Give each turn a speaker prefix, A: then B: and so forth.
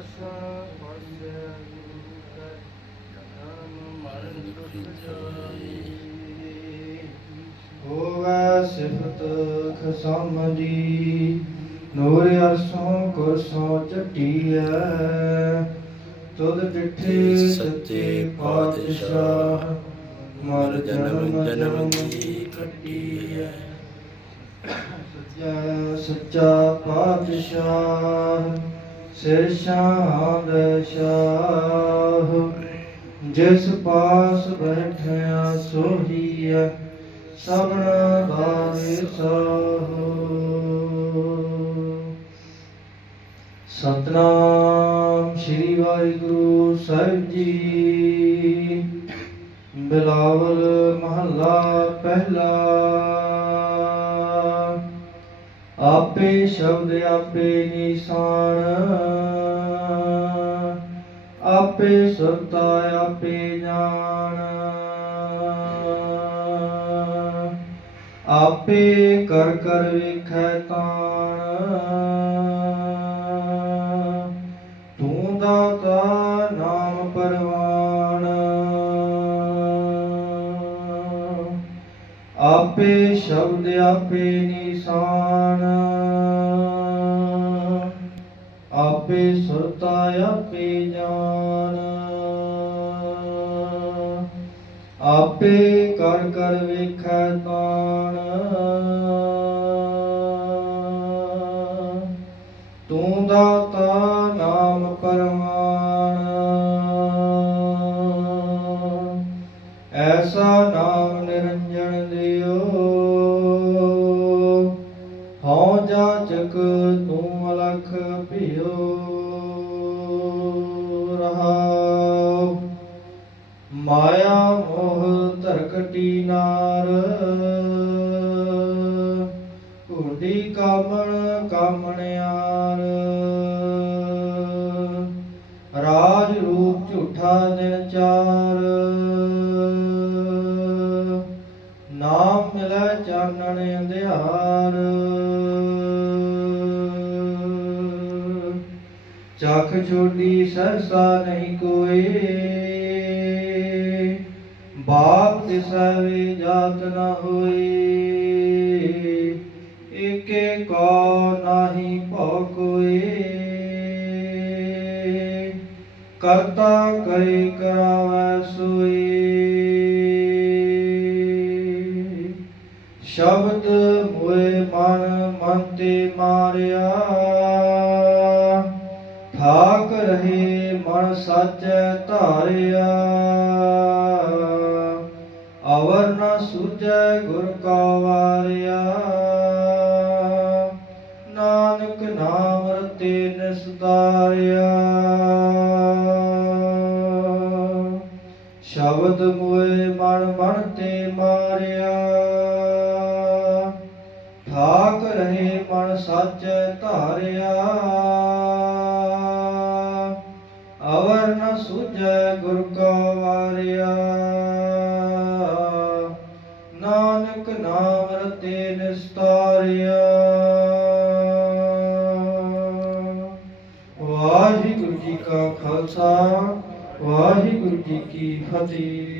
A: ਦਰਸ਼ਨ ਪਰਸੇ ਗੁਰੂ ਜਨਮ ਮਰਨ ਦੁਖ ਜਾਈ
B: ਹੋਵੇ ਸਿਫਤ ਖਸਮ ਦੀ ਨੂਰ ਅਰਸੋਂ ਕੁਰਸੋਂ ਚਟੀਐ ਤੁਧ ਡਿਠੇ ਸੱਚੇ ਪਾਤਸ਼ਾਹ ਮਰ ਜਨਮ ਜਨਮ ਦੀ ਖੱਟੀਐ ਸੱਚਾ ਸੱਚਾ ਪਾਤਸ਼ਾਹ। ਸਿਰ ਸ਼ਾਹ, ਜਿਸ ਪਾਸ ਬੈਠਿਆ ਸੋਹੀਐ, ਸਭਨਾ ਦਾ ਵਿਸਾਹੋ ਸਤਨਾਮ ਸ੍ਰੀ ਵਾਹਿਗੁਰੂ ਸਾਹਿਬ ਜੀ ਬਿਲਾਵਲ ਆਪੇ ਸ਼ਬਦ ਆਪੇ ਨਿਸ਼ਾਨ। ਆਪੇ ਸੁਰਤਾ ਆਪੇ ਜਾਣ ਆਪੇ ਕਰ ਕਰ ਵੇਖੈ ਤਾਣ ਤੂੰ ਦਾਤਾ ਨਾਮ ਪਰਵਾਨ। ਆਪੇ ਸ਼ਬਦ ਆਪੇ ਨਿਸ਼ਾਨ। ਆਪੇ ਸੁਰਤਾ, ਆਪੇ ਜਾਨ। ਆਪੇ ਕਰ ਕਰ ਵੇਖੈ ਤਾਣ ਤੂੰ ਦਾਤਾ ਨਾਮ ਪਰਮਾਨ। ਐਸਾ ਨਾਮ ਕਾਮਣ ਕਾਮਣਿਆਰ ਰਾਜ ਰੂਪ ਝੂਠਾ ਦਿਨ ਚਾਰ। ਨਾਮ ਮਿਲੈ ਚਾਨਣ ਅੰਧਿਆਰ। ਚੱਖ ਛੋਡੀ ਸਰਸਾ ਨਹੀਂ ਕੋਏ। ਬਾਪ ਤਿਸੈ ਵੀ ਜਾਤ ਨਾ ਹੋਈ ਕਰਤਾ ਕਰੇ ਕਰਾਵੈ ਸੋਈ। ਸ਼ਬਦ ਮੋਏ ਮਨ ਮਨ ਤੇ ਮਾਰਿਆ। ਠਾਕ ਰਹੇ ਮਨ ਸਾਚੈ ਧਾਰਿਆ। ਅਵਰ ਨ ਸੂਝੈ ਗੁਰ ਕਾ ਵਾਰਿਆ। ਨਾਨਕ ਨਾਮ ਰਤੇ ਨਿਸਤਾਰਿਆ। ਸ਼ਬਦ ਮੋਏ ਮਨ ਮਨ ਤੇ ਮਾਰਿਆ। ਸਾਚੈ ਧਾਰਿਆ। ਅਵਰ ਨ ਸੁਝੈ ਗੁਰ ਕਾ ਵਾਰਿਆ। ਨਾਨਕ ਨਾਮ ਰਤੇ ਨਿਸਤਾਰਿਆ। ਵਾਹਿਗੁਰੂ ਜੀ ਕਾ ਖਾਲਸਾ। ਵਾਹਿਗੁਰੂ ਜੀ ਕੀ ਫਤਿਹ।